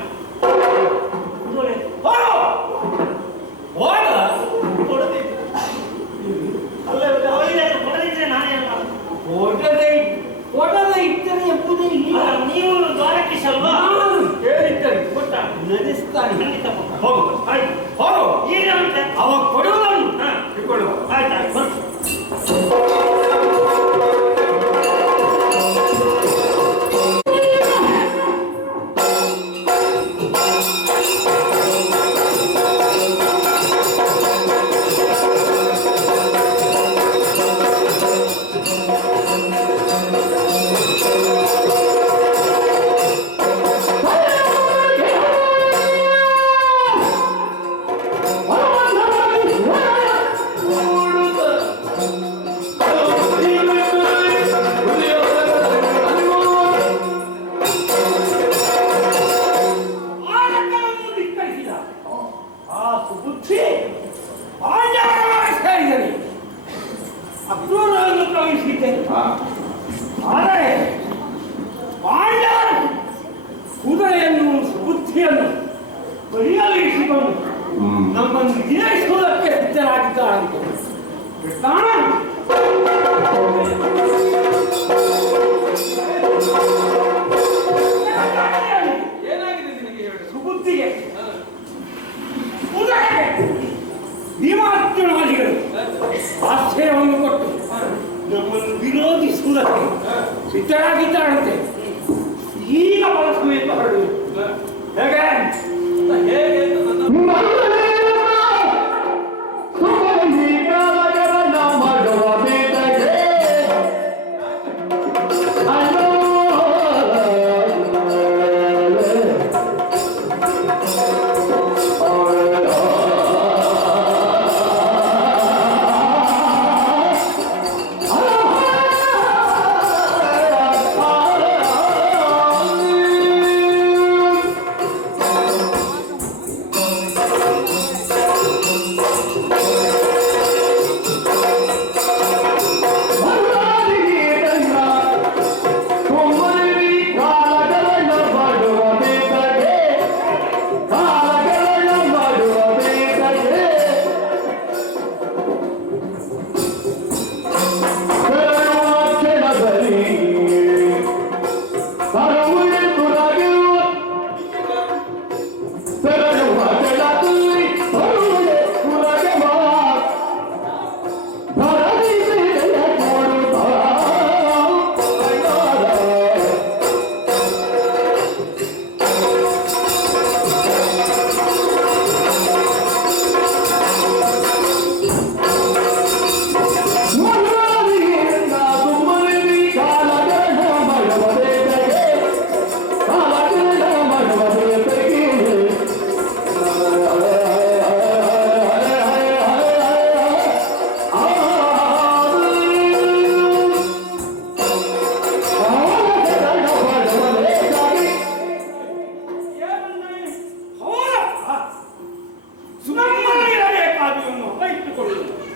ಕೊಡದೆ ಇಟ್ಟರೆ ಎಂಬುದೇ ಇಲ್ಲ. ನೀವು ದ್ವಾರಕೀಶಲ್ವಾ? ಹೇಳಿದ್ದರೆ ಕೊಟ್ಟ ನಡೆಸ್ತಾನೆ. ಹೋಗು, ಹೋಗು. ಈಗ ಅವ ಕೊಡುವುದನ್ನು ತಿಳ್ಕೊಳ್ಳುವ. ಆದರೆ ಪಾಂಡವರು ಕುದುರೆಯನ್ನು ಬುದ್ಧಿಯನ್ನು ಪರಿಯಲಿಸಿಕೊಂಡು ನಮ್ಮನ್ನು ವಿಜಯಿಸುವುದಕ್ಕೆ ಸಿದ್ಧರಾಗಿದ್ದಾರಂತೆ. ಕೃಷ್ಣ ಏನಾಗಿದೆ ನಿನಗೆ ಹೇಳು? ಸುಬುದ್ಧಿಗೆ ಕುದುರೆಗೆ ಭೀಮಾರ್ಜುನಾದಿಗಳು ಆಶ್ರಯವನ್ನು ಕೊಟ್ಟು ನಮ್ಮನ್ನು ವಿರೋಧಿಸುವುದಕ್ಕೆ ಸಿದ್ಧರಾಗಿದ್ದಾರಂತೆ. ಈಗ ಬಳಸಬೇಕು ಹೊರಡು ಹೇಗೆ ಹೇಗೆ ಅಂತ ನನ್ನ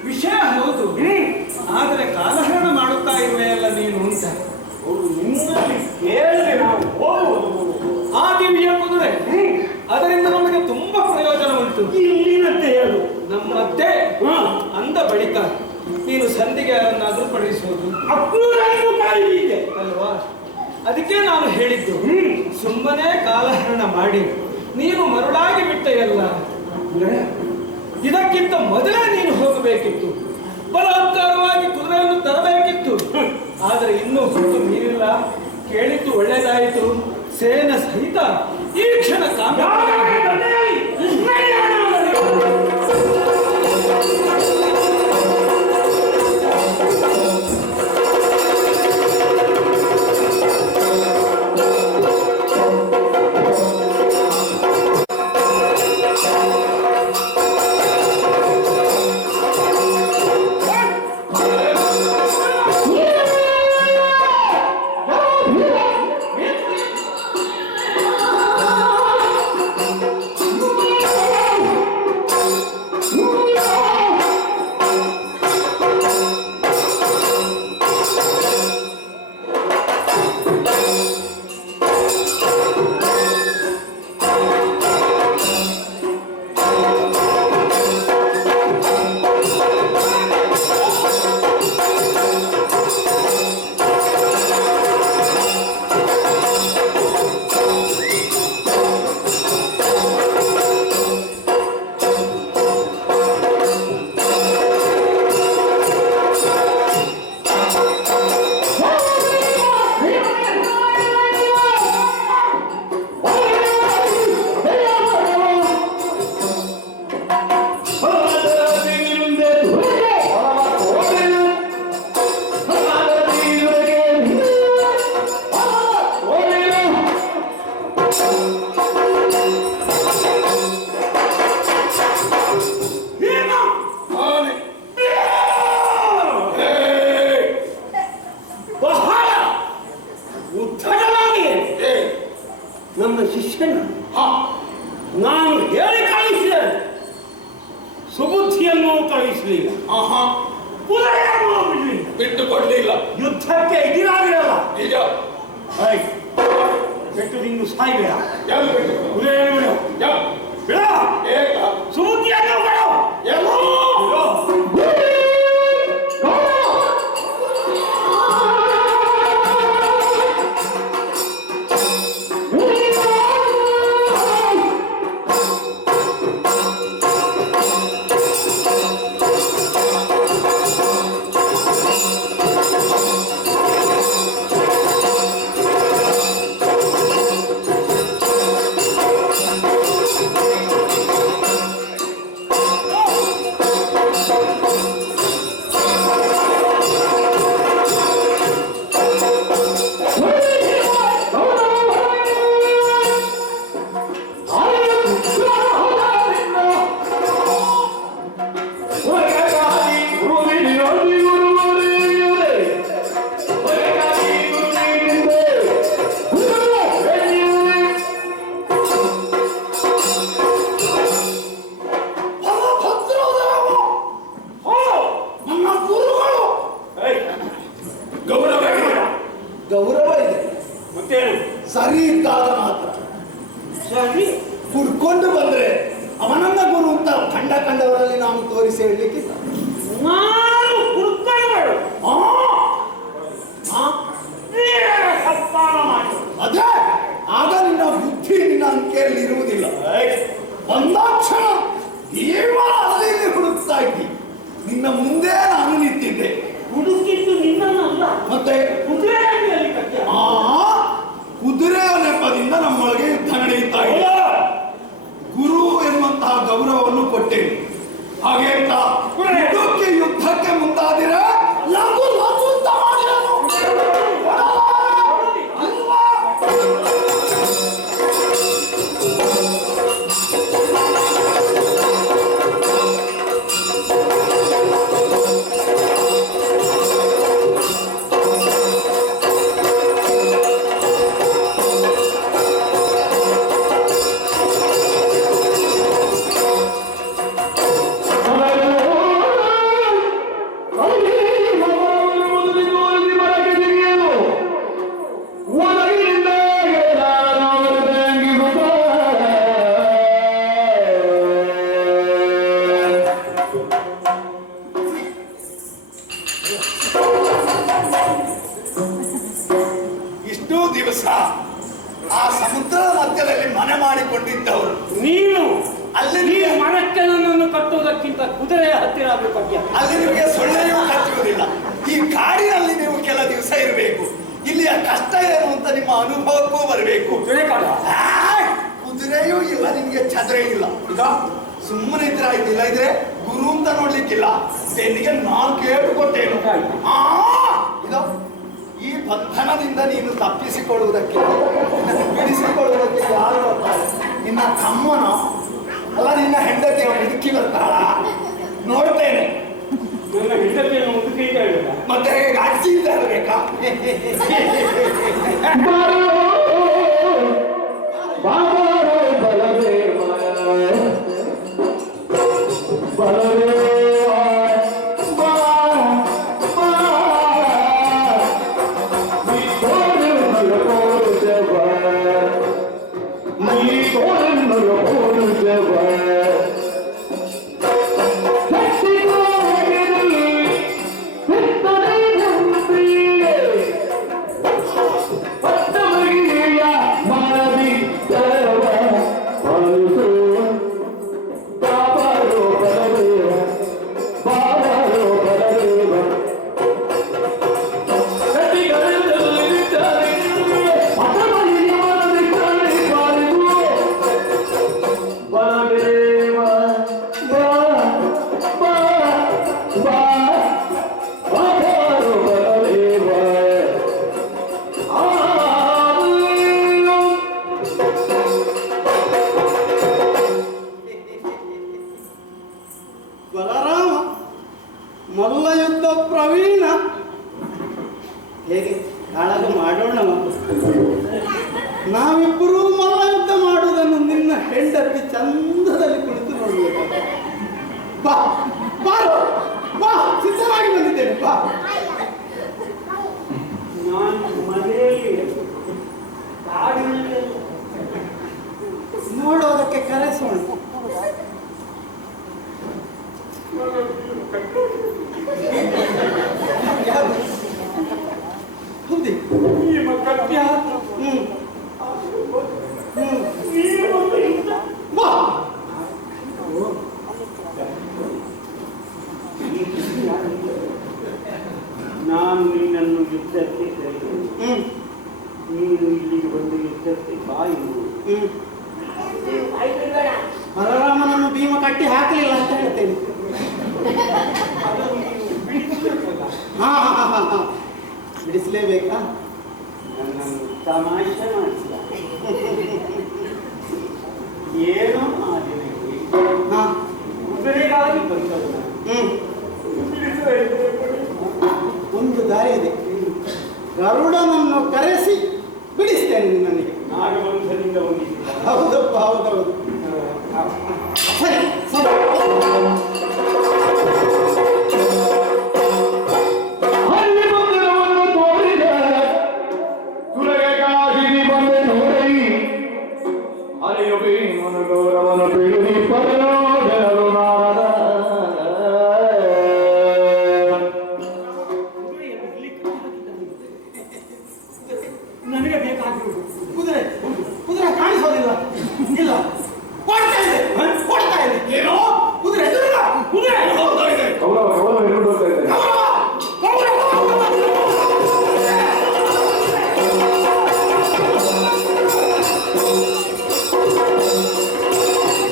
ವಿಷಯ ಹೌದು. ಆದರೆ ಕಾಲಹರಣ ಮಾಡುತ್ತಾ ಇರುವೆಯಲ್ಲ ನೀನು ಅಂತ. ನಿಮ್ಮಲ್ಲಿ ಕೇಳಿದ್ರೆ ನಾವು ಹೋಗುವುದು. ಆ ದಿವ್ಯ ಕುದುರೆ ಅದರಿಂದ ನಮಗೆ ತುಂಬಾ ಪ್ರಯೋಜನ ಉಂಟು. ಇಲ್ಲಿನಂತೆ ಹೇಳು. ನಮ್ಮತ್ತೆ ಅಂದ ಬಳಿಕ ನೀನು ಸಂಧಿಗೆ ಯಾರನ್ನಾದ್ರೂ ಪಡಿಸುವುದು ಅಕ್ರೂರನ್ನು ಕಾಯಿದೆ ಅಲ್ವಾ? ಅದಕ್ಕೆ ನಾನು ಹೇಳಿದ್ದು, ಸುಮ್ಮನೆ ಕಾಲಹರಣ ಮಾಡಿ ನೀನು ಮರುಳಾಗಿ ಬಿಟ್ಟೆಯಲ್ಲ. ಇದಕ್ಕಿಂತ ಮೊದಲೇ ನೀನು ಹೋಗಬೇಕಿತ್ತು, ಬಲಾತ್ಕಾರವಾಗಿ ಕುದುರೆಯನ್ನು ತರಬೇಕಿತ್ತು. ಆದರೆ ಇನ್ನೂ ಹೊತ್ತು ಮೀರಿಲ್ಲ. ಕೇಳಿದ್ದು ಒಳ್ಳೆಯದಾಯಿತು. ಸೇನ ಸಹಿತ ಈ ಕ್ಷಣ ಬಿಟ್ಟು ಕೊಡ್ಲಿಲ್ಲ. ಯುದ್ಧಕ್ಕೆ ಇದಿರಾಗಿರಲ್ಲ. ನಿಜ. ಕೆಟ್ಟು ನಿಂದು ಸಾಯ್ಬೇಡ. ಯಾರು ಬಿಟ್ಟು ಕುದುರೆ ಬಿಡು. ಯಾವ ಬಿಡ. ಏಕ ಸೂತಿಯನ್ನು ಬಿಡು. ಎಲ್ಲೋ ಗೌರವ ಇದೆ. ಮತ್ತೇನು? ಸರಿ ಇದ್ದಾಗ ಮಾತ್ರ. ಸರಿ ಕುಡ್ಕೊಂಡು ಬಂದ್ರೆ ಅವನನ್ನ ಗುರು ಅಂತ ಕಂಡವರಲ್ಲಿ ನಾನು ತೋರಿಸಿ ಹೇಳಲಿಕ್ಕಿಲ್ಲ. ನಾನು ಕುಡ್ಕೊಂಡು ಅದೇ ಆಗ ನಿನ್ನ ಬುದ್ಧಿ ನಿನ್ನ ಅಂಕೆಯಲ್ಲಿ ಇರುವುದಿಲ್ಲ. ಒಂದಾಕ್ಷಣ ಅಲ್ಲಿ ಹುಡುಕ್ತಾ ಇದ್ದಿ. ನಿನ್ನ ಮುಂದೆ ನಾನು ನಿಂತಿದ್ದೆ. ಹುಡುಕಿದ್ದು ನಿನ್ನಲ್ಲ, ಮತ್ತೆ ಕುದುರೆ ಕಟ್ಟ. ಕುದುರೆಯ ನೆಪದಿಂದ ನಮ್ಮೊಳಗೆ ಯುದ್ಧ ನಡೆಯುತ್ತಾ ಇದೆ. ಗುರು ಎನ್ನುವಂತಹ ಗೌರವವನ್ನು ಕೊಟ್ಟೇನೆ. ಹಾಗೆ ಅಂತ ಯುದ್ಧಕ್ಕೆ ಮುಂದಾದಿರ ಲಘು ಲಘು ಅಂತ ಮಾಡಿರೋದು. ಇಷ್ಟು ದಿವಸ ಆ ಸಮುದ್ರದ ಮಧ್ಯದಲ್ಲಿ ಮನೆ ಮಾಡಿಕೊಂಡಿದ್ದವರು ನೀನು ಅಲ್ಲಿ ಈ ಮರಕ್ಕೆ ನನ್ನನ್ನು ಕಟ್ಟುವುದಕ್ಕಿಂತ ಕುದುರೆಯ ಹತ್ತಿರ ಆಗಬೇಕು. ಅಲ್ಲಿ ನಿಮಗೆ ಸೊಳ್ಳೆಯೂ ಕಚ್ಚುವುದಿಲ್ಲ. ಈ ಕಾಡಿನಲ್ಲಿ ನೀವು ಕೆಲ ದಿವಸ ಇರಬೇಕು. ಇಲ್ಲಿಯ ಕಷ್ಟ ಏನು ಅಂತ ನಿಮ್ಮ ಅನುಭವಕ್ಕೂ ಬರಬೇಕು. ಕುದುರೆಯೂ ಇಲ್ಲ, ನಿಮಗೆ ಛದ್ರೆ ಇಲ್ಲ. ಈಗ ಸುಮ್ಮನೆ ಇದ್ರೆ ಆಯ್ತಿಲ್ಲ, ಇದ್ರೆ ಗುರು ಅಂತ ನೋಡ್ಲಿಕ್ಕಿಲ್ಲ. ನಿನಗೆ ನಾನು ಕೇಳಿಕೊಟ್ಟೇನು. ಇದು ಈ ಬಂಧನದಿಂದ ನೀನು ತಪ್ಪಿಸಿಕೊಳ್ಳುವುದಕ್ಕೆ, ಬಿಡಿಸಿಕೊಳ್ಳುವುದಕ್ಕೆ ಯಾರು ಬರ್ತಾರೆ? ನಿನ್ನ ತಮ್ಮನ ಅಲ್ಲ, ನಿನ್ನ ಹೆಂಡತಿಯ ಮುದುಕಿ ಬರ್ತಾಳ ನೋಡ್ತೇನೆ. ನನ್ನ ಹೆಂಡತಿಯನ್ನು ಮುದುಕಿ ಅಂತ ಹೇಳಿದ. ಮತ್ತೆ ಅಜ್ಜಿ ಅಂತ ಹೇಳ್ಬೇಕಾ? ಬಲರಾಮ ಮಲ್ಲ ಯುದ್ಧ ಪ್ರವೀಣ. ಹೇಗೆ ಕಾಳಗ ಮಾಡೋಣ. ನಾವಿಬ್ಬರೂ ಮಲ್ಲ ಯುದ್ಧ ಮಾಡುವುದನ್ನು ನಿನ್ನ ಹೆಂಡತಿ ಚಂದದಲ್ಲಿ ಕುಳಿತು ನೋಡಬೇಕು. ಬಾ ಬಾರೋ ಬಾ, ಸಿದ್ಧವಾಗಿ ಬಂದ. ಬಾ. ನಾನು ಮನೆಯಲ್ಲಿ ಕಾಡಿನಲ್ಲಿ ನೋಡೋದಕ್ಕೆ ಕರೆಸೋಣ. ಹೌದೇ? ನಿಮ್ಮ ಕಟ್ಟಿ ಹಾಕಿ ಹ್ಮ್ ಹ್ಮ್ ನೀವು ಒಂದು ಯುದ್ಧ. ಬಾ. ನಾನು ನಿನ್ನನ್ನು ಯುದ್ಧಕ್ಕೆ ಕರೆಯುತ್ತೇನೆ. ಹ್ಮ್ ನೀನು ಇಲ್ಲಿಗೆ ಬಂದು ಯುದ್ಧಕ್ಕೆ ಬಾಯಿ ಹ್ಮ್ ಬಲರಾಮನನ್ನು ಭೀಮ ಕಟ್ಟಿ ಹಾಕಲಿಲ್ಲ ಅಂತ ಹೇಳ್ತೇನೆ. ಹಾ ಹಾ ಹಾ ಹಾ ಬಿಡಿಸಲೇಬೇಕಾ? ನನ್ನನ್ನು ತಮಾಷೆ ಮಾಡಿಸಿದ. ಏನೋ ಆ ದಿನಕ್ಕೆ ಹಾ ಕುದುರೆಗಾಗಿ ಬಂದವು ನಾನು. ಹ್ಮ್ ಬಿಡಿಸುವ ಒಂದು ದಾರಿ ಇದೆ. ಗರುಡನನ್ನು ಕರೆಸಿ ಬಿಡಿಸ್ತೇನೆ ನಿನ್ನನಿಗೆ. ನಾಗವಂಶದಿಂದ ಬಂದಿದ್ದ ಹೌದಪ್ಪ ಹೌದೌದು.